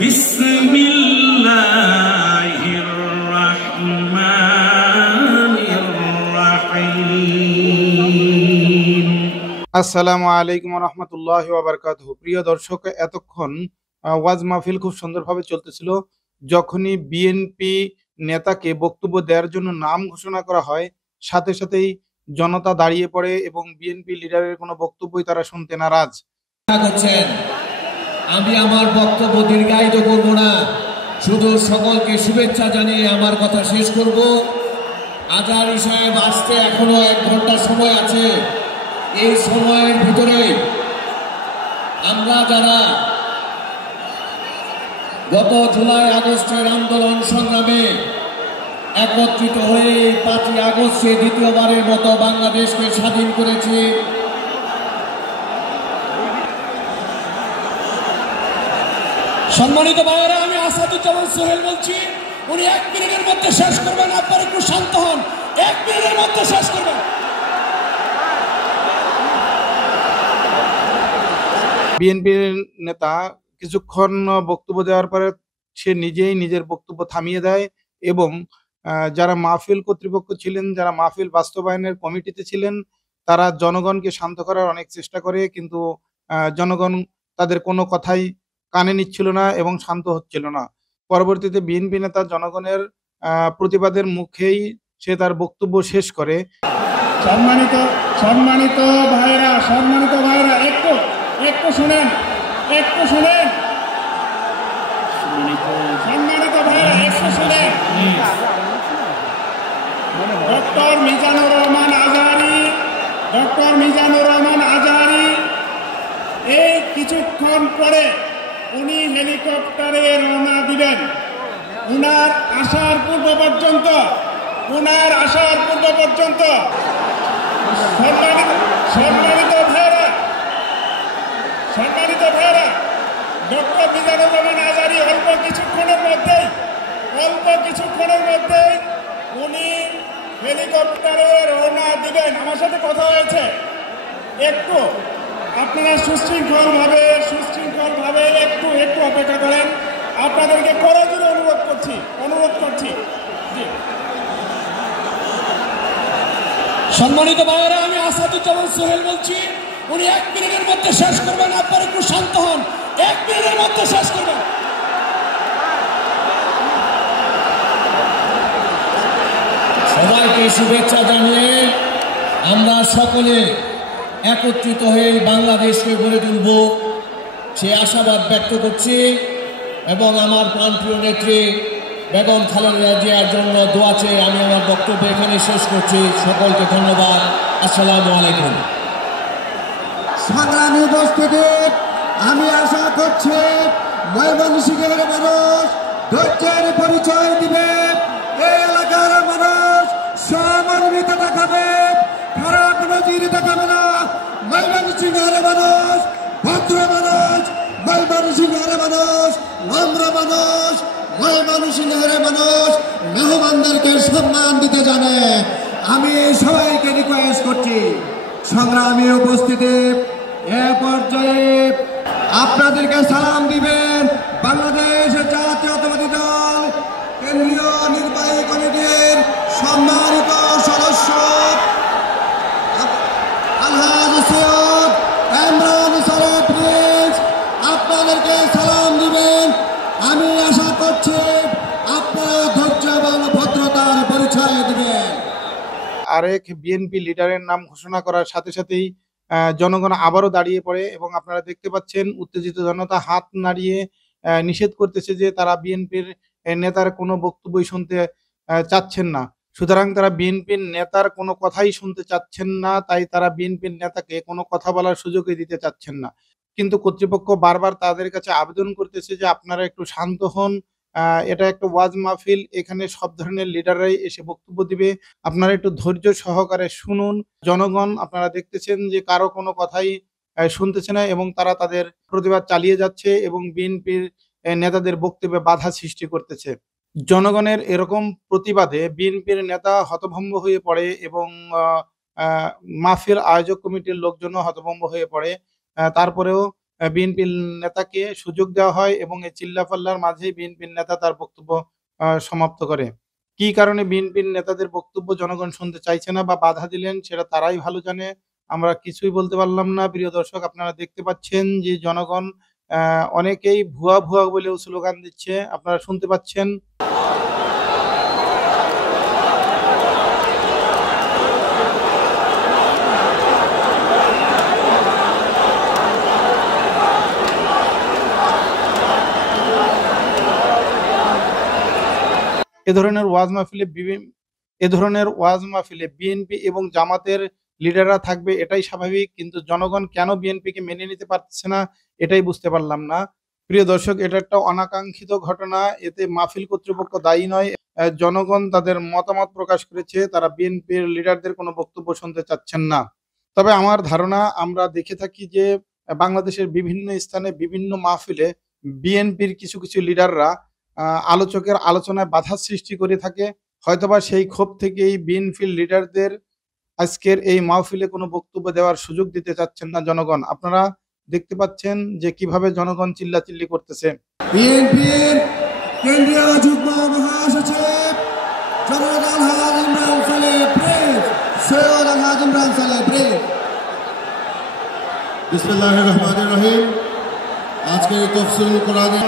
বিসমিল্লাহির রহমানির রহিম। আসসালামু আলাইকুম ওয়া রাহমাতুল্লাহি ওয়া বারাকাতুহু। প্রিয় দর্শক, এতক্ষণ ওয়াজ মাহফিল খুব সুন্দরভাবে চলতেছিল। যখনই বিএনপি নেতাকে বক্তব্য দেওয়ার জন্য নাম ঘোষণা করা হয়, সাথে সাথেই জনতা দাঁড়িয়ে পড়ে এবং বিএনপি লিডারের কোনো বক্তব্যই তারা শুনতে নারাজ। আমি আমার বক্তব্য দীর্ঘায়িত করব না, শুধু সকলকে শুভেচ্ছা জানিয়ে আমার কথা শেষ করব। আজহারী সাহেব আসতে এখনো 1 ঘন্টা সময় আছে। এই সময়ের ভিতরে আমরা যারা গত জুলাই আগস্টের আন্দোলন সংগ্রামে একত্রিত হয়ে 5ই আগস্টে দ্বিতীয়বারের মতো বাংলাদেশকে স্বাধীন করেছি, সম্মানিত ভাইয়েরা, আমি আসাদুজ্জামান সোহেল বলছি। উনি 1 মিনিটের মধ্যে শেষ করবেন। আপনারা একটু শান্ত হন, 1 মিনিটের মধ্যে শেষ করবেন। বিএনপির নেতা কিছুক্ষণ বক্তব্য দেওয়ার পরে সে নিজেই নিজের বক্তব্য থামিয়ে দেয় এবং যারা মাহফিল কর্তৃপক্ষ ছিলেন, যারা মাহফিল বাস্তবায়নের কমিটিতে ছিলেন, তারা জনগণকে শান্ত করার অনেক চেষ্টা করে, কিন্তু জনগণ তাদের কোনো কথাই কানে নিচ্ছিল না এবং শান্ত হচ্ছিল না। পরবর্তীতে বিএনপি নেতা জনগণের প্রতিবাদের মুখেই সে তার বক্তব্য শেষ করে। সম্মানিত সম্মানিত ভাইরা একটু একটু শুনেন, একটু শুনেন। সম্মানিত ভাইরা একটু শুনেন। ডক্টর মিজানুর রহমান আজহারী এই কিছুক্ষণ পরে উনি হেলিকপ্টারে রওনা দিবেন। উনার আসার পূর্ব পর্যন্ত সম্মানিত ভাইরা, ডক্টর মিজানুর রহমান আজহারী অল্প কিছুক্ষণের মধ্যেই উনি হেলিকপ্টারে রওনা দিবেন। আমার সাথে কথা হয়েছে। একটু আপনারা সুশৃঙ্খল ভাবে একটু অপেক্ষা করেন। আপনাদেরকে করজোরে অনুরোধ করছি। সম্মানিত ভাইয়েরা, আমি আসাদুজ্জামান সোহেল বলছি। উনি 1 মিনিটের মধ্যে শেষ করবেন। আপনারা একটু শান্ত হন, 1 মিনিটের মধ্যে শেষ করবেন। সবাইকে শুভেচ্ছা জানিয়ে আমরা সকলে একত্রিত হয়ে বাংলাদেশকে গড়ে তুলব সে আশাবাদ ব্যক্ত করছি এবং আমার প্রাণপ্রিয় নেত্রী বেগম খালেদা জিয়ার জন্য দোয়া চেয়ে আমি আমার বক্তব্য এখানে শেষ করছি। সকলকে ধন্যবাদ। আসসালামু আলাইকুম। সংগ্রামী উপস্থিতি, আমি আশা করছি ময়মনসিংহের মানুষ ধৈর্যের পরিচয় দিবে, এই এলাকার মানুষ সমন্বিত দেখাবে, খারাপ নজির দেখাবে না। ময়মনসিংহের মানুষ ভদ্র মানুষ, ময়মনসিংহের মানুষ নম্র মানুষ, ময়মনসিংহের মানুষ মেহমানদেরকে সম্মান দিতে জানে। আমি সবাইকে রিকোয়েস্ট করছি, সংগ্রামী উপস্থিতি, এ পর্যায়ে আপনাদেরকে সালাম দিবেন বাংলাদেশ জাতীয়তাবাদী দল কেন্দ্রীয় নির্বাহী কমিটির সম্মানিত সদস্য আলহাজ সৈয়দ ইমরান সাহেব প্রিন্স। আপনাদেরকে সালাম দিবেন। আমি আশা করছি আপনারা ধৈর্য এবং ভদ্রতার পরিচয় দিবেন। আরেক বিএনপি লিডারের নাম ঘোষণা করার সাথে সাথেই জনগণ আবারও দাঁড়িয়ে পড়ে এবং আপনারা দেখতে পাচ্ছেন উত্তেজিত জনতা হাত নাড়িয়ে নিষেধ করতেছে যে তারা বিএনপির নেতার কোনো বক্তব্যই শুনতে চাচ্ছেন না। সুতরাং তারা বিএনপির নেতার কোনো কথাই শুনতে চাচ্ছেন না, তাই তারা বিএনপির নেতাকে কোনো কথা বলার সুযোগই দিতে চাচ্ছেন না। কিন্তু কর্তৃপক্ষ বারবার তাদের কাছে আবেদন করতেছে যে আপনারা একটু শান্ত হন, এটা একটা ওয়াজ মাহফিল, এখানে সব ধরনের লিডাররাই এসে বক্তব্য দিবে, আপনারা একটু ধৈর্য সহকারে শুনুন। জনগণ আপনারা দেখতেছেন যে কারো কোনো কথাই শুনতেছে না এবং তারা তাদের প্রতিবাদ চালিয়ে যাচ্ছে এবং বিএনপির নেতাদের বক্তব্যে বাধা সৃষ্টি করতেছে। জনগণের এরকম প্রতিবাদে বিএনপির নেতা হতভম্ব হয়ে পড়ে এবং মাহফিল আয়োজক কমিটির লোকজনও হতভম্ব হয়ে পড়ে। তারপরেও বিএনপির নেতাকে সুযোগ দেওয়া হয় এবং এই চিল্লাপাল্লার মাঝেই বিএনপির নেতা তার বক্তব্য সমাপ্ত করে। কি কারণে বিএনপির নেতাদের বক্তব্য জনগণ শুনতে চাইছে না বা বাধা দিলেন সেটা তারাই ভালো জানে, আমরা কিছুই বলতে পারলাম না। প্রিয় দর্শক, আপনারা দেখতে পাচ্ছেন যে জনগণ অনেকেই ভুয়া ভুয়া বলেও স্লোগান দিচ্ছে, আপনারা শুনতে পাচ্ছেন। এ ধরনের ওয়াজ মাহফিলে বিএনপি এবং জামাতের লিডাররা থাকবে, এটাই স্বাভাবিক, কিন্তু জনগণ কেন বিএনপিকে মেনে নিতে পারছে না এটাই বুঝতে পারলাম না। প্রিয় দর্শক, এটা একটা অনাকাঙ্ক্ষিত ঘটনা, এতে মাহফিল কর্তৃপক্ষ দায়ী নয়। জনগণ তাদের মতামত প্রকাশ করেছে, তারা বিএনপির লিডারদের কোনো বক্তব্য শুনতে চাচ্ছেন না। তবে আমার ধারণা, আমরা দেখে থাকি যে বাংলাদেশের বিভিন্ন স্থানে বিভিন্ন মাহফিলে বিএনপির কিছু কিছু লিডাররা আলোচকের আলোচনায় বাধা সৃষ্টি করে থাকে। হয়তোবা সেই ক্ষোভ থেকেই বিএনপির লিডারদের আজকের এই মাহফিলে কোনো বক্তব্য দেওয়ার সুযোগ দিতে চাচ্ছেন না জনগণ। আপনারা দেখতে পাচ্ছেন যে কিভাবে জনগণ চিল্লাচিল্লি করতেছে। বিএনপির কেন্দ্রীয় যুগ্ম মহাসচিব জনাব আলহাজ ইমরান সালেহ প্রেস, সৈয়দ আলহাজ ইমরান সালেহ প্রেস। বিসমিল্লাহির রহমানির রহিম। আজকে তফসিলুল কোরআনে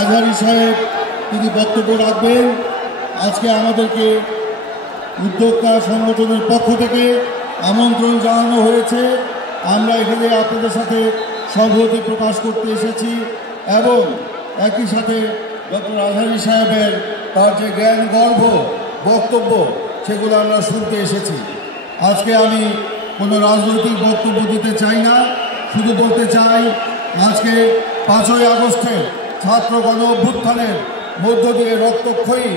আজহারী সাহেব তিনি বক্তব্য রাখবেন। আজকে আমাদেরকে উদ্যোক্তা সংগঠনের পক্ষ থেকে আমন্ত্রণ জানানো হয়েছে, আমরা এখানে আপনাদের সাথে সংহতি প্রকাশ করতে এসেছি এবং একই সাথে ডক্টর আজহারী সাহেবের তার যে জ্ঞান গর্ভ বক্তব্য সেগুলো আমরা শুনতে এসেছি। আজকে আমি কোনো রাজনৈতিক বক্তব্য দিতে চাই না, শুধু বলতে চাই আজকে 5ই আগস্টের ছাত্র গণ অভ্যুত্থানের মধ্য দিয়ে রক্তক্ষয়ী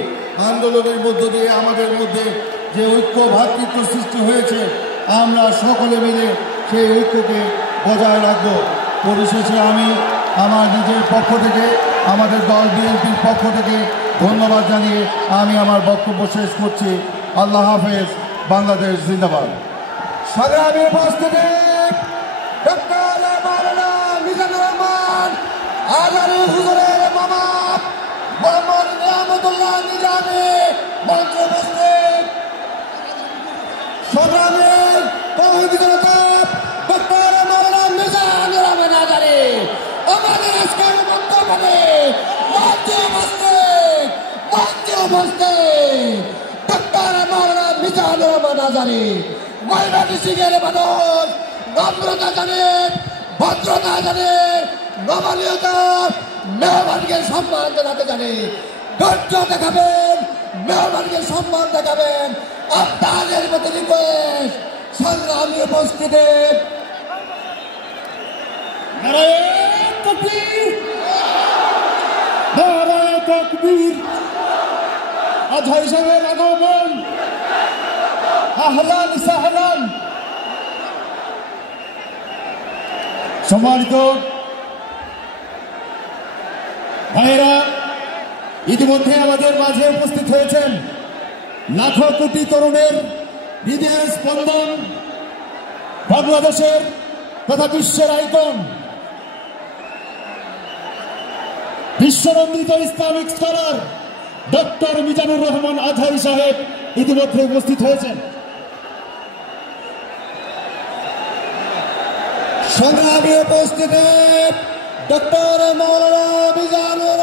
আন্দোলনের মধ্য দিয়ে আমাদের মধ্যে যে ঐক্য ভ্রাতৃত্ব সৃষ্টি হয়েছে, আমরা সকলে মিলে সেই ঐক্যকে বজায় রাখব। পরিশেষে আমি আমার নিজের পক্ষ থেকে, আমাদের দল বিএনপির পক্ষ থেকে ধন্যবাদ জানিয়ে আমি আমার বক্তব্য শেষ করছি। আল্লাহ হাফেজ, বাংলাদেশ জিন্দাবাদ। সংগ্রামী উপস্থিতি ডক্টর মাওলানা মিজানুর রহমান আজহারী হুজুরের মামা মোহাম্মদ নিয়ামতুল্লাহ নিজামী মঞ্চ উপস্থিত, সংগ্রামী তৌহিদি জনতা ডক্টর মাওলানা মিজানুর রহমান আজহারী আমাদের আজকের বক্তব্যে মঞ্চে উপস্থিত ডক্টর মাওলানা মিজানুর রহমান আজহারী ময়নাটি সিংহের মানুষ নম্রতা জানেন, ভদ্রতা জানেন, নমনীয়তা, মেহমানকে সম্মান জানাতে জানে, ধৈর্য দেখাবেন, মেহমানকে সম্মান দেখাবেন, আপনাদের প্রতি রিকোয়েস্ট। সংগ্রামী উপস্থিতি নারায়ে তাকবীর, নারায়ে তাকবীর। আজহারী সাহেবের আগমন, আহলান সাহলান। সম্মানিত ভাইয়েরা, ইতিমধ্যে আমাদের মাঝে উপস্থিত হয়েছেন লাখো কোটি তরুণের হৃদয়ের স্পন্দন, বাংলাদেশের তথা বিশ্বের আইকন, বিশ্বনন্দিত Islamic scholar doctor Mizanur Rahman Azhari সাহেব ইতিমধ্যে উপস্থিত হয়েছেন। সংগ্রামী উপস্থিতি ডক্টর মাওলানা মিজানুর